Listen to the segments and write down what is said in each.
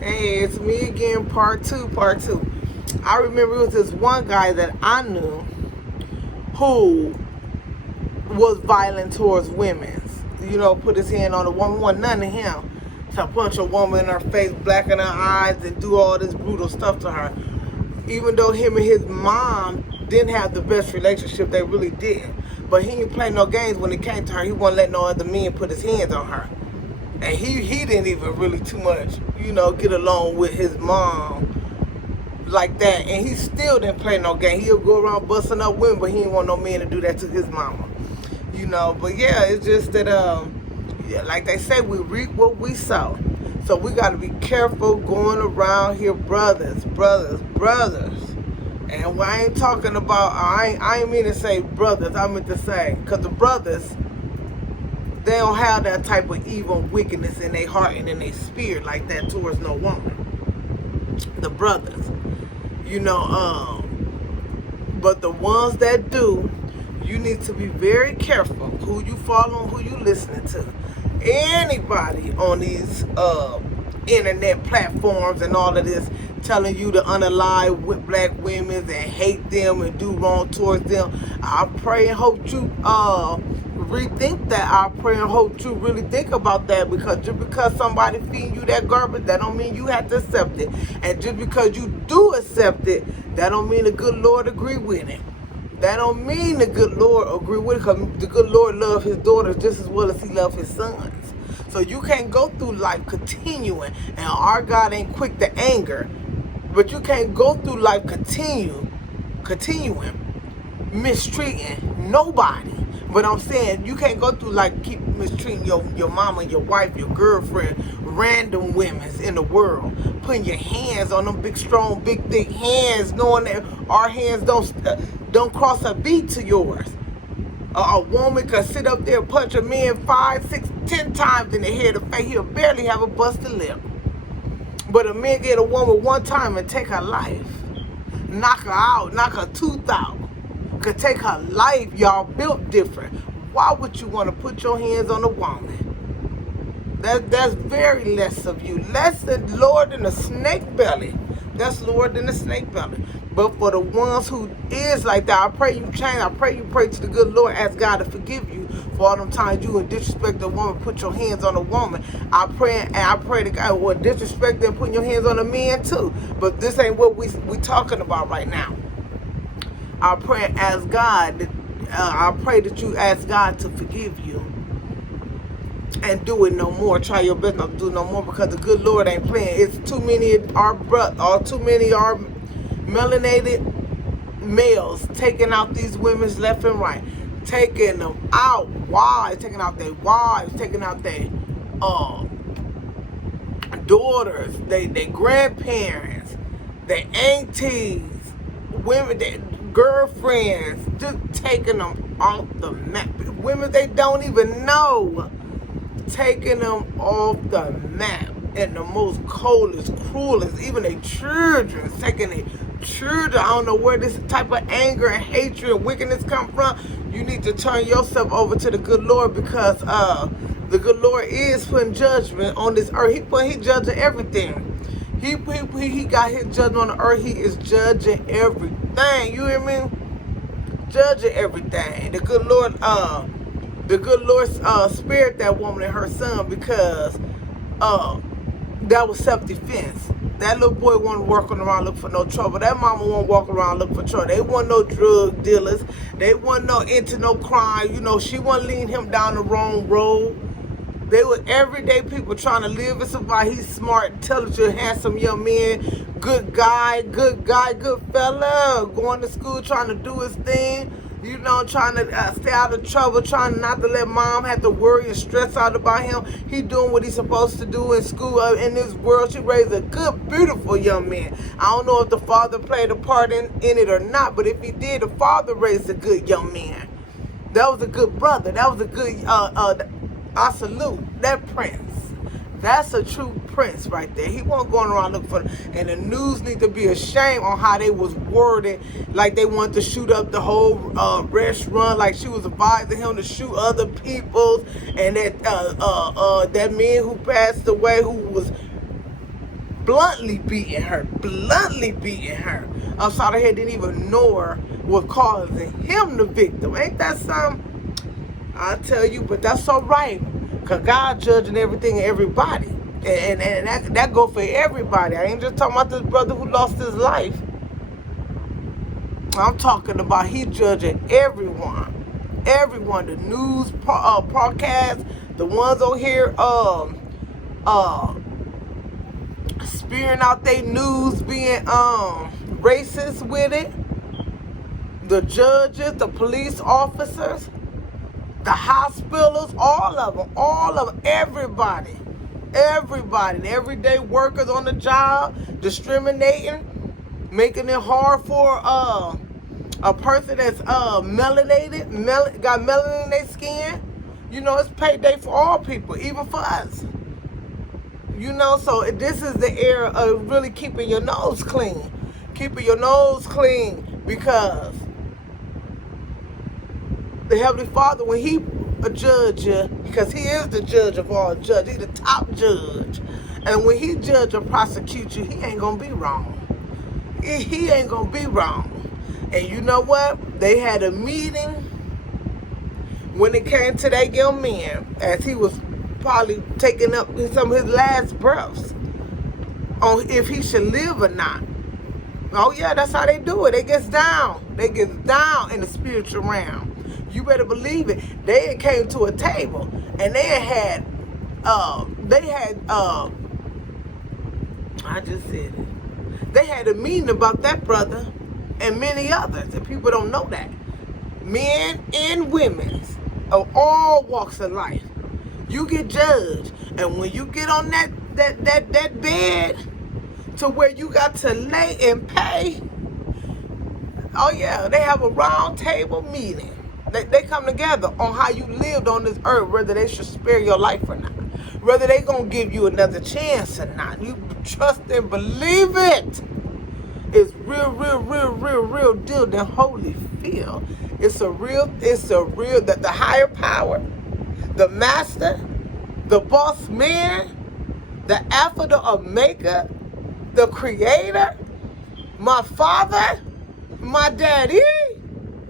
Hey, it's me again, part two. I remember it was this one guy that I knew who was violent towards women. Put his hand on a woman, wasn't none of him to punch a woman in her face, blacken her eyes, and do all this brutal stuff to her. Even though him and his mom didn't have the best relationship, they really did. But he didn't play no games when it came to her. He wouldn't let no other men put his hands on her. And he didn't even really too much, get along with his mom like that. And he still didn't play no game. He'll go around busting up women, but he didn't want no man to do that to his mama. But yeah, it's just that, like they say, we reap what we sow. So we got to be careful going around here, brothers. And I ain't talking about, I ain't mean to say brothers, I meant to say, because the brothers, they don't have that type of evil wickedness in their heart and in their spirit like that towards no woman. The brothers, but the ones that do, you need to be very careful who you follow and who you listening to. Anybody on these internet platforms and all of this telling you to unalive with black women and hate them and do wrong towards them, I pray and hope you rethink that. I pray and hope you really think about that, because just because somebody feeding you that garbage, that don't mean you have to accept it. And just because you do accept it, that don't mean the good Lord agree with it. That don't mean the good Lord agree with it, because the good Lord loves his daughters just as well as he loves his sons. So you can't go through life continuing, and our God ain't quick to anger, but you can't go through life continuing mistreating nobody. But I'm saying you can't go through life keep mistreating your mama, your wife, your girlfriend, random women in the world, putting your hands on them big, strong, big, thick hands, knowing that our hands don't cross a beat to yours. A woman can sit up there and punch a man 5, 6, 10 times in the head or face. He'll barely have a busted lip. But a man get a woman one time and take her life, knock her out, knock her tooth out, could take her life. Y'all built different. Why would you want to put your hands on a woman? That's very less of you. Less than lower than a snake belly. That's lower than a snake belly. But for the ones who is like that, I pray you change. I pray you pray to the good Lord, ask God to forgive you for all them times you would disrespect a woman, put your hands on a woman. I pray to God will disrespect them putting your hands on a man too. But this ain't what we talking about right now. I pray and ask God. I pray that you ask God to forgive you and do it no more. Try your best not to do no more, because the good Lord ain't playing. It's too many of our melanated males taking out these women's left and right, taking them out. Wives, taking out their wives, taking out their daughters, their grandparents, their aunties, women, their girlfriends, just taking them off the map. Women they don't even know, taking them off the map. And the most coldest, cruelest, even their children, taking their children. I don't know where this type of anger and hatred and wickedness come from. You need to turn yourself over to the good Lord, because the good Lord is putting judgment on this earth. He judging everything. He got his judgment on the earth. He is judging everything. You hear me? Judging everything. The good Lord spared that woman and her son, because that was self-defense. That little boy wasn't walking around looking for no trouble. That mama wasn't walking around looking for trouble. They wasn't no drug dealers. They wasn't no into no crime. She wasn't leading him down the wrong road. They were everyday people trying to live and survive. He's smart, intelligent, handsome young man, good guy, good fella, going to school, trying to do his thing. Trying to stay out of trouble, trying not to let mom have to worry and stress out about him. He doing what he's supposed to do in school. In this world, she raised a good, beautiful young man. I don't know if the father played a part in it or not, but if he did, the father raised a good young man. That was a good brother. That was a good, I salute that prince. That's a true prince right there. He wasn't going around looking for, and the news need to be ashamed on how they was worded, like they wanted to shoot up the whole restaurant, like she was advising him to shoot other people, and that that man who passed away, who was bluntly beating her. Upside her head, didn't even know her was causing him the victim. Ain't that something? I tell you, but that's all right. Because God judging everything and everybody. And that go for everybody. I ain't just talking about this brother who lost his life. I'm talking about he judging everyone. Everyone. The news podcasts, the ones on here spearing out their news, being racist with it. The judges, the police officers, the hospitals, all of them, everybody, the everyday workers on the job, discriminating, making it hard for a person that's melanated, got melanin in their skin. You know, it's payday for all people, even for us. You know, so this is the era of really keeping your nose clean. Keeping your nose clean, because the Heavenly Father, when He judge you, because He is the judge of all judges, He's the top judge. And when He judge or prosecute you, He ain't going to be wrong. He ain't going to be wrong. And you know what? They had a meeting when it came to that young man, as he was probably taking up some of his last breaths on if he should live or not. Oh yeah, that's how they do it. They get down. They get down in the spiritual realm. You better believe it. They came to a table and I just said it. They had a meeting about that brother and many others, and people don't know that. Men and women of all walks of life. You get judged, and when you get on that bed to where you got to lay and pay, oh yeah, they have a round table meeting. They come together on how you lived on this earth, whether they should spare your life or not, whether they gonna give you another chance or not. You trust and believe it. It's real deal than holy feel. It's a real that the higher power, the master, the boss man, the Alpha, the Omega, the creator, my father, my daddy.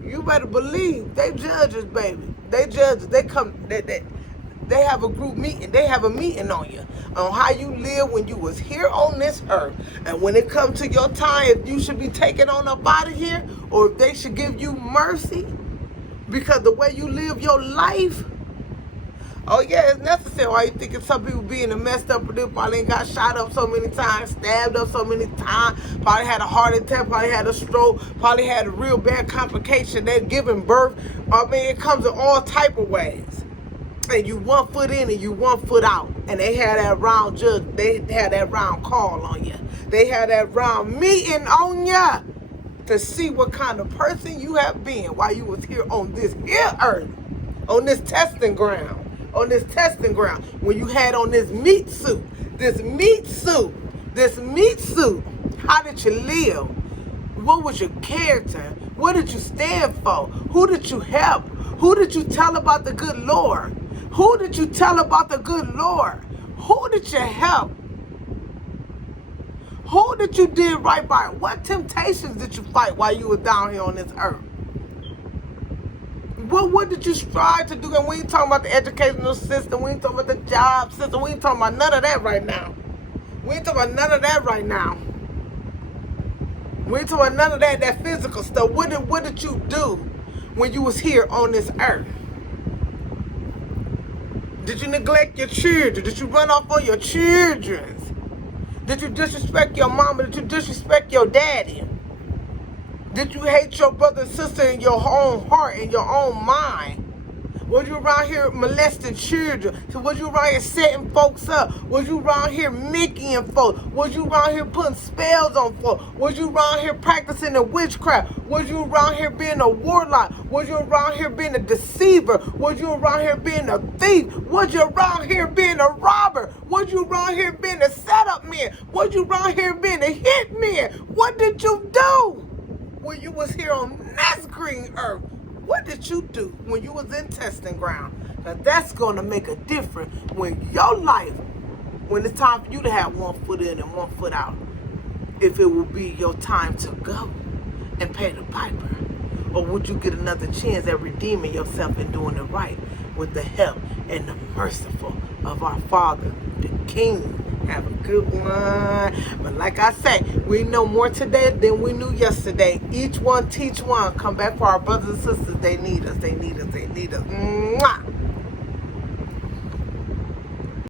You better believe they judges, baby. They judges. They come. They have a group meeting. They have a meeting on you, on how you live when you was here on this earth. And when it comes to your time, if you should be taken on up out of here, or if they should give you mercy because the way you live your life. Oh yeah, it's necessary. Why you thinking some people being messed up with it, probably ain't got shot up so many times, stabbed up so many times, probably had a heart attack, probably had a stroke, probably had a real bad complication. They're giving birth. I mean, it comes in all type of ways. And you 1 foot in and you 1 foot out. And they had that round judge, they had that round call on you. They had that round meeting on you to see what kind of person you have been while you was here on this here earth, on this testing ground. When you had on this meat suit, how did you live? What was your character? What did you stand for? Who did you help? Who did you tell about the good Lord? Who did you tell about the good Lord? Who did you help? Who did you did right by? What temptations did you fight while you were down here on this earth? What did you strive to do? And we ain't talking about the educational system. We ain't talking about the job system. We ain't talking about none of that right now. We ain't talking about none of that physical stuff. What did you do when you was here on this earth? Did you neglect your children? Did you run off on your children? Did you disrespect your mama? Did you disrespect your daddy? Did you hate your brother and sister in your own heart, in your own mind? Was you around here molesting children? So was you around here setting folks up? Was you around here micking folks? Was you around here putting spells on folks? Was you around here practicing the witchcraft? Was you around here being a warlock? Was you around here being a deceiver? Was you around here being a thief? Was you around here being a robber? Was you around here being a setup man? Was you around here being a hit man? What did you do when you was here on this green earth? What did you do when you was in testing ground? Because that's going to make a difference when your life when it's time for you to have one foot in and one foot out, if it will be your time to go and pay the piper? Or would you get another chance at redeeming yourself and doing it right with the help and the merciful of our Father, the King? Have a good one. But like I say, we know more today than we knew yesterday. Each one teach one. Come back for our brothers and sisters. They need us. They need us. They need us. Mwah!